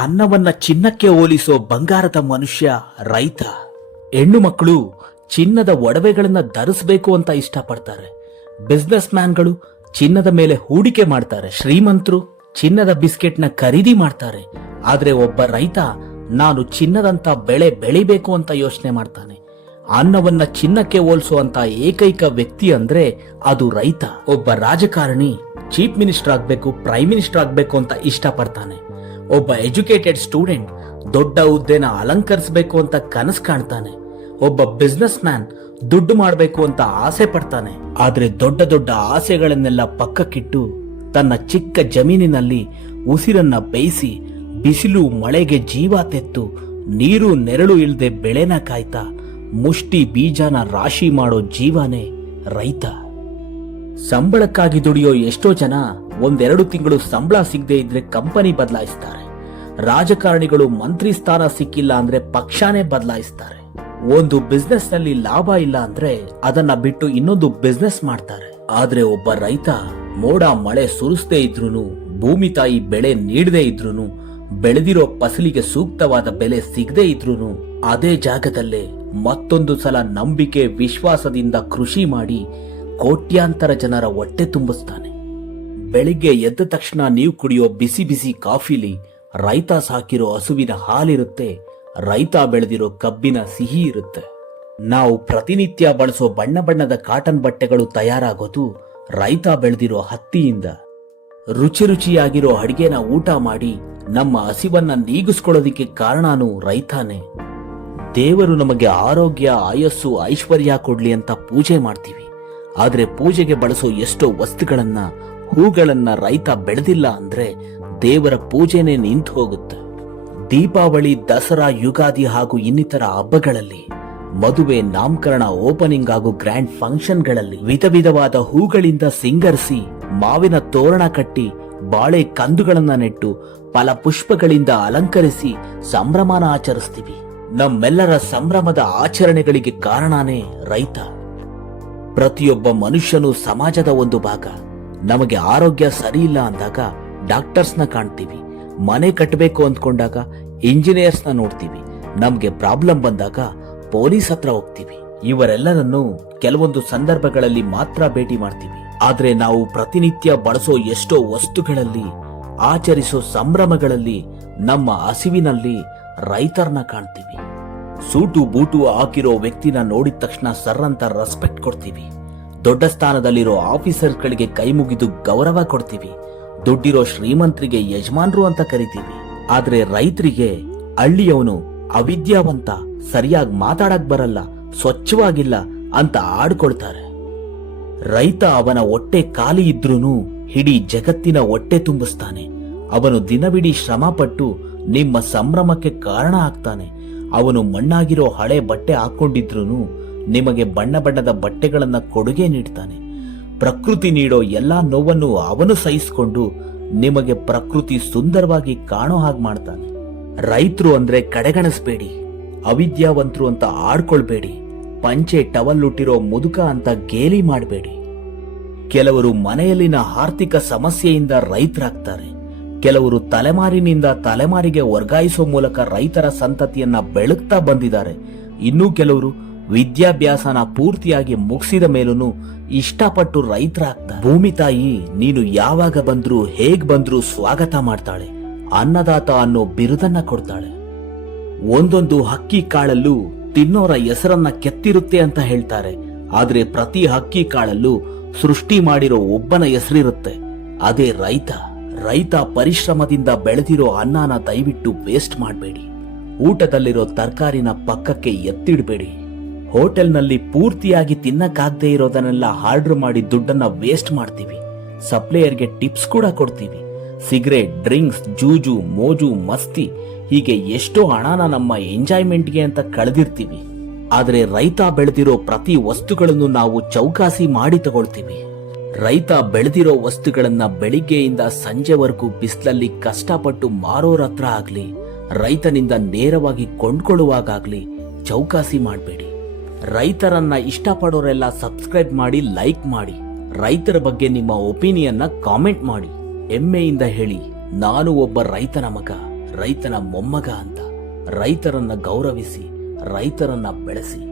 ಅನ್ನವನ್ನ ಚಿನ್ನಕ್ಕೆ ಹೋಲಿಸೋ ಬಂಗಾರದ ಮನುಷ್ಯ ರೈತ. ಹೆಣ್ಣು ಮಕ್ಕಳು ಚಿನ್ನದ ಒಡವೆಗಳನ್ನ ಧರಿಸಬೇಕು ಅಂತ ಇಷ್ಟಪಡ್ತಾರೆ. ಬಿಸ್ನೆಸ್ ಮ್ಯಾನ್ಗಳು ಚಿನ್ನದ ಮೇಲೆ ಹೂಡಿಕೆ ಮಾಡ್ತಾರೆ. ಶ್ರೀಮಂತರು ಚಿನ್ನದ ಬಿಸ್ಕೆಟ್ನ ಖರೀದಿ ಮಾಡ್ತಾರೆ. ಆದ್ರೆ ಒಬ್ಬ ರೈತ ನಾನು ಚಿನ್ನದಂತ ಬೆಳೆ ಬೆಳಿಬೇಕು ಅಂತ ಯೋಚನೆ ಮಾಡ್ತಾನೆ. ಅನ್ನವನ್ನ ಚಿನ್ನಕ್ಕೆ ಹೋಲಿಸುವಂತ ಏಕೈಕ ವ್ಯಕ್ತಿ ಅಂದ್ರೆ ಅದು ರೈತ. ಒಬ್ಬ ರಾಜಕಾರಣಿ ಚೀಫ್ ಮಿನಿಸ್ಟರ್ ಆಗ್ಬೇಕು, ಪ್ರೈಮ್ ಮಿನಿಸ್ಟರ್ ಆಗ್ಬೇಕು ಅಂತ ಇಷ್ಟಪಡ್ತಾನೆ. ಒಬ್ಬ ಎಜುಕೇಟೆಡ್ ಸ್ಟೂಡೆಂಟ್ ದೊಡ್ಡ ಹುದ್ದೆನ ಅಲಂಕರಿಸಬೇಕು ಅಂತ ಕನಸು ಕಾಣ್ತಾನೆ. ಒಬ್ಬ ಬಿಸ್ನೆಸ್ ಮ್ಯಾನ್ ದುಡ್ಡು ಮಾಡಬೇಕು ಅಂತ ಆಸೆ ಪಡ್ತಾನೆ. ಆದ್ರೆ ದೊಡ್ಡ ದೊಡ್ಡ ಆಸೆಗಳನ್ನೆಲ್ಲ ಪಕ್ಕಕ್ಕಿಟ್ಟು ತನ್ನ ಚಿಕ್ಕ ಜಮೀನಿನಲ್ಲಿ ಉಸಿರನ್ನ ಬೇಯಿಸಿ ಬಿಸಿಲು ಮಳೆಗೆ ಜೀವ ತೆತ್ತು ನೀರು ನೆರಳು ಇಲ್ಲದೆ ಬೆಳೆನ ಕಾಯ್ತಾ ಮುಷ್ಟಿ ಬೀಜನ ರಾಶಿ ಮಾಡೋ ಜೀವನೇ ರೈತ. ಸಂಬಳಕ್ಕಾಗಿ ದುಡಿಯೋ ಎಷ್ಟೋ ಜನ ಒಂದೆರಡು ತಿಂಗಳು ಸಂಬಳ ಸಿಗದೆ ಇದ್ರೆ ಕಂಪನಿ ಬದಲಾಯಿಸ್ತಾರೆ. ರಾಜಕಾರಣಿಗಳು ಮಂತ್ರಿ ಸ್ಥಾನ ಸಿಕ್ಕಿಲ್ಲ ಅಂದ್ರೆ ಪಕ್ಷಾನೇ ಬದಲಾಯಿಸ್ತಾರೆ. ಒಂದು ಬಿಸ್ನೆಸ್ ನಲ್ಲಿ ಲಾಭ ಇಲ್ಲ ಅಂದ್ರೆ ಅದನ್ನ ಬಿಟ್ಟು ಇನ್ನೊಂದು ಬಿಸ್ನೆಸ್ ಮಾಡ್ತಾರೆ. ಆದ್ರೆ ಒಬ್ಬ ರೈತ ಮೋಡ ಮಳೆ ಸುರಿಸದೇ ಇದ್ರೂನು, ಭೂಮಿ ತಾಯಿ ಬೆಳೆ ನೀಡದೇ ಇದ್ರೂನು, ಬೆಳೆದಿರೋ ಫಸಲಿಗೆ ಸೂಕ್ತವಾದ ಬೆಲೆ ಸಿಗದೇ ಇದ್ರೂನು ಅದೇ ಜಾಗದಲ್ಲೇ ಮತ್ತೊಂದು ಸಲ ನಂಬಿಕೆ ವಿಶ್ವಾಸದಿಂದ ಕೃಷಿ ಮಾಡಿ ಕೋಟ್ಯಾಂತರ ಜನರ ಹೊಟ್ಟೆ ತುಂಬಿಸ್ತಾನೆ. ಬೆಳಿಗ್ಗೆ ಎದ್ದ ತಕ್ಷಣ ನೀವು ಕುಡಿಯೋ ಬಿಸಿ ಬಿಸಿ ಕಾಫಿಲಿ ರೈತ ಸಾಕಿರೋ ಹಸುವಿನ ಹಾಲಿರುತ್ತೆ, ರೈತ ಬೆಳೆದಿರೋ ಕಬ್ಬಿನ ಸಿಹಿ ಇರುತ್ತೆ. ನಾವು ಪ್ರತಿನಿತ್ಯ ಬಳಸೋ ಬಣ್ಣ ಬಣ್ಣದ ಕಾಟನ್ ಬಟ್ಟೆಗಳು ತಯಾರಾಗೋದು ರೈತ ಬೆಳೆದಿರೋ ಹತ್ತಿಯಿಂದ. ರುಚಿ ರುಚಿಯಾಗಿರೋ ಅಡಿಗೆನ ಊಟ ಮಾಡಿ ನಮ್ಮ ಹಸಿವನ್ನ ನೀಗಿಸ್ಕೊಳ್ಳೋದಿಕ್ಕೆ ಕಾರಣನೂ ರೈತಾನೆ. ದೇವರು ನಮಗೆ ಆರೋಗ್ಯ, ಆಯಸ್ಸು, ಐಶ್ವರ್ಯ ಕೊಡ್ಲಿ ಅಂತ ಪೂಜೆ ಮಾಡ್ತೀವಿ. ಆದ್ರೆ ಪೂಜೆಗೆ ಬಳಸೋ ಎಷ್ಟೋ ವಸ್ತುಗಳನ್ನ, ಹೂಗಳನ್ನ ರೈತ ಬೆಳೆದಿಲ್ಲ ಅಂದ್ರೆ ದೇವರ ಪೂಜೆನೇ ನಿಂತು ಹೋಗುತ್ತೆ. ದೀಪಾವಳಿ, ದಸರಾ, ಯುಗಾದಿ ಹಾಗೂ ಇನ್ನಿತರ ಹಬ್ಬಗಳಲ್ಲಿ, ಮದುವೆ, ನಾಮಕರಣ, ಓಪನಿಂಗ್ ಹಾಗೂ ಗ್ರ್ಯಾಂಡ್ ಫಂಕ್ಷನ್ಗಳಲ್ಲಿ ವಿಧ ವಿಧವಾದ ಹೂಗಳಿಂದ ಸಿಂಗರಿಸಿ, ಮಾವಿನ ತೋರಣ ಕಟ್ಟಿ, ಬಾಳೆ ಕಂದುಗಳನ್ನ ನೆಟ್ಟು, ಫಲಪುಷ್ಪಗಳಿಂದ ಅಲಂಕರಿಸಿ ಸಂಭ್ರಮನ ಆಚರಿಸ್ತೀವಿ. ನಮ್ಮೆಲ್ಲರ ಸಂಭ್ರಮದ ಆಚರಣೆಗಳಿಗೆ ಕಾರಣನೇ ರೈತ. ಪ್ರತಿಯೊಬ್ಬ ಮನುಷ್ಯನು ಸಮಾಜದ ಒಂದು ಭಾಗ. ನಮಗೆ ಆರೋಗ್ಯ ಸರಿ ಇಲ್ಲ ಅಂದಾಗ ಡಾಕ್ಟರ್ಸ್ನ ಕಾಣ್ತೀವಿ. ಮನೆ ಕಟ್ಟಬೇಕು ಅಂದ್ಕೊಂಡಾಗ ಇಂಜಿನಿಯರ್ಸ್ನ ನೋಡ್ತೀವಿ. ನಮ್ಗೆ ಪ್ರಾಬ್ಲಮ್ ಬಂದಾಗ ಪೊಲೀಸ್ ಹತ್ರ ಹೋಗ್ತೀವಿ. ಇವರೆಲ್ಲರನ್ನು ಕೆಲವೊಂದು ಸಂದರ್ಭಗಳಲ್ಲಿ ಮಾತ್ರ ಭೇಟಿ ಮಾಡ್ತೀವಿ. ಆದ್ರೆ ನಾವು ಪ್ರತಿನಿತ್ಯ ಬಳಸೋ ಎಷ್ಟೋ ವಸ್ತುಗಳಲ್ಲಿ, ಆಚರಿಸೋ ಸಂಭ್ರಮಗಳಲ್ಲಿ, ನಮ್ಮ ಹಸಿವಿನಲ್ಲಿ ರೈತರನ್ನ ಕಾಣ್ತೀವಿ. ಸೂಟು ಬೂಟು ಹಾಕಿರೋ ವ್ಯಕ್ತಿನ ನೋಡಿದ ತಕ್ಷಣ ಸರ್ ಅಂತ ರೆಸ್ಪೆಕ್ಟ್ ಕೊಡ್ತೀವಿ. ದೊಡ್ಡ ಸ್ಥಾನದಲ್ಲಿರೋ ಆಫೀಸರ್ಗಳಿಗೆ ಕೈ ಮುಗಿದು ಗೌರವ ಕೊಡ್ತೀವಿ. ದುಡ್ಡಿರೋ ಶ್ರೀಮಂತರಿಗೆ ಯಜಮಾನ್ರು ಅಂತ ಕರಿತೀವಿ. ಆದ್ರೆ ರೈತರಿಗೆ ಹಳ್ಳಿಯವನು ಅವಿದ್ಯಾವಂತ, ಸರಿಯಾಗಿ ಮಾತಾಡಕ್ ಬರಲ್ಲ, ಸ್ವಚ್ಛವಾಗಿಲ್ಲ ಅಂತ ಆಡ್ಕೊಳ್ತಾರೆ. ರೈತ ಅವನ ಹೊಟ್ಟೆ ಖಾಲಿ ಇದ್ರೂನು ಇಡೀ ಜಗತ್ತಿನ ಹೊಟ್ಟೆ ತುಂಬಿಸ್ತಾನೆ. ಅವನು ದಿನವಿಡೀ ಶ್ರಮ ಪಟ್ಟು ನಿಮ್ಮ ಸಂಭ್ರಮಕ್ಕೆ ಕಾರಣ ಆಗ್ತಾನೆ. ಅವನು ಮಣ್ಣಾಗಿರೋ ಹಳೆ ಬಟ್ಟೆ ಹಾಕೊಂಡಿದ್ರೂನು ನಿಮಗೆ ಬಣ್ಣ ಬಣ್ಣದ ಬಟ್ಟೆಗಳನ್ನ ಕೊಡುಗೆ ನೀಡ್ತಾನೆ. ಪ್ರಕೃತಿ ನೀಡೋ ಎಲ್ಲಾ ನೋವನ್ನು ಅವನು ಸಹಿಸಿಕೊಂಡು ನಿಮಗೆ ಪ್ರಕೃತಿ ಸುಂದರವಾಗಿ ಕಾಣೋ ಹಾಗೆ ಮಾಡ್ತಾನೆ. ರೈತರು ಅಂದ್ರೆ ಕಡೆಗಣಿಸ್ಬೇಡಿ, ಅವಿದ್ಯಾವಂತರು ಅಂತ ಆಡ್ಕೊಳ್ಬೇಡಿ, ಪಂಚೆ ಟವಲ್ ಹುಟ್ಟಿರೋ ಮುದುಕ ಅಂತ ಗೇಲಿ ಮಾಡಬೇಡಿ. ಕೆಲವರು ಮನೆಯಲ್ಲಿನ ಆರ್ಥಿಕ ಸಮಸ್ಯೆಯಿಂದ ರೈತರಾಗ್ತಾರೆ. ಕೆಲವರು ತಲೆಮಾರಿನಿಂದ ತಲೆಮಾರಿಗೆ ವರ್ಗಾಯಿಸೋ ಮೂಲಕ ರೈತರ ಸಂತತಿಯನ್ನ ಬೆಳಗ್ತಾ ಬಂದಿದ್ದಾರೆ. ಇನ್ನೂ ಕೆಲವರು ವಿದ್ಯಾಭ್ಯಾಸನ ಪೂರ್ತಿಯಾಗಿ ಮುಗಿಸಿದ ಮೇಲೂ ಇಷ್ಟಪಟ್ಟು ರೈತರಾಗ್ತಾರೆ. ಭೂಮಿ ತಾಯಿ ನೀನು ಯಾವಾಗ ಬಂದ್ರೂ ಹೇಗ್ ಬಂದ್ರೂ ಸ್ವಾಗತ ಮಾಡ್ತಾಳೆ. ಅನ್ನದಾತ ಅನ್ನೋ ಬಿರುದನ್ನ ಕೊಡ್ತಾಳೆ. ಒಂದೊಂದು ಹಕ್ಕಿ ಕಾಳಲ್ಲೂ ತಿನ್ನೋರ ಹೆಸರನ್ನ ಕೆತ್ತಿರುತ್ತೆ ಅಂತ ಹೇಳ್ತಾರೆ. ಆದ್ರೆ ಪ್ರತಿ ಹಕ್ಕಿ ಕಾಳಲ್ಲೂ ಸೃಷ್ಟಿ ಮಾಡಿರೋ ಒಬ್ಬನ ಹೆಸರಿರುತ್ತೆ, ಅದೇ ರೈತ. ರೈತ ಪರಿಶ್ರಮದಿಂದ ಬೆಳೆದಿರೋ ಅನ್ನನ ದಯವಿಟ್ಟು ವೇಸ್ಟ್ ಮಾಡಬೇಡಿ. ಊಟದಲ್ಲಿರೋ ತರಕಾರಿನ ಪಕ್ಕಕ್ಕೆ ಎತ್ತಿಡಬೇಡಿ. ಹೋಟೆಲ್ನಲ್ಲಿ ಪೂರ್ತಿಯಾಗಿ ತಿನ್ನಕ್ಕಾಗದೇ ಇರೋದನ್ನೆಲ್ಲ ಆರ್ಡರ್ ಮಾಡಿ ದುಡ್ಡನ್ನ ವೇಸ್ಟ್ ಮಾಡ್ತೀವಿ. ಸಪ್ಲೈಯರ್ಗೆ ಟಿಪ್ಸ್ ಕೂಡ ಕೊಡ್ತೀವಿ. ಸಿಗರೇಟ್, ಡ್ರಿಂಕ್ಸ್, ಜೂಜು, ಮೋಜು, ಮಸ್ತಿ ಹೀಗೆ ಎಷ್ಟೋ ಹಣನ ನಮ್ಮ ಎಂಜಾಯ್ಮೆಂಟ್ಗೆ ಅಂತ ಕಳೆದಿರ್ತೀವಿ. ಆದ್ರೆ ರೈತ ಬೆಳೆದಿರೋ ಪ್ರತಿ ವಸ್ತುಗಳನ್ನು ನಾವು ಚೌಕಾಸಿ ಮಾಡಿ ತಗೊಳ್ತೀವಿ. ರೈತ ಬೆಳೆದಿರೋ ವಸ್ತುಗಳನ್ನ ಬೆಳಿಗ್ಗೆಯಿಂದ ಸಂಜೆವರೆಗೂ ಬಿಸಿಲಲ್ಲಿ ಕಷ್ಟಪಟ್ಟು ಮಾರೋರ ಹತ್ರ ಆಗ್ಲಿ, ರೈತನಿಂದ ನೇರವಾಗಿ ಕೊಂಡ್ಕೊಳ್ಳುವಾಗಲಿ ಚೌಕಾಸಿ ಮಾಡಬೇಡಿ. ರೈತರನ್ನ ಇಷ್ಟಪಡೋರೆಲ್ಲ ಸಬ್ಸ್ಕ್ರೈಬ್ ಮಾಡಿ, ಲೈಕ್ ಮಾಡಿ. ರೈತರ ಬಗ್ಗೆ ನಿಮ್ಮ ಒಪಿನಿಯನ್ನ ಕಾಮೆಂಟ್ ಮಾಡಿ. ಹೆಮ್ಮೆಯಿಂದ ಹೇಳಿ, ನಾನು ಒಬ್ಬ ರೈತನ ಮಗ. ರೈತನ ಮೊಮ್ಮಗ ಅಂತ. ರೈತರನ್ನ ಗೌರವಿಸಿ, ರೈತರನ್ನ ಬೆಳೆಸಿ.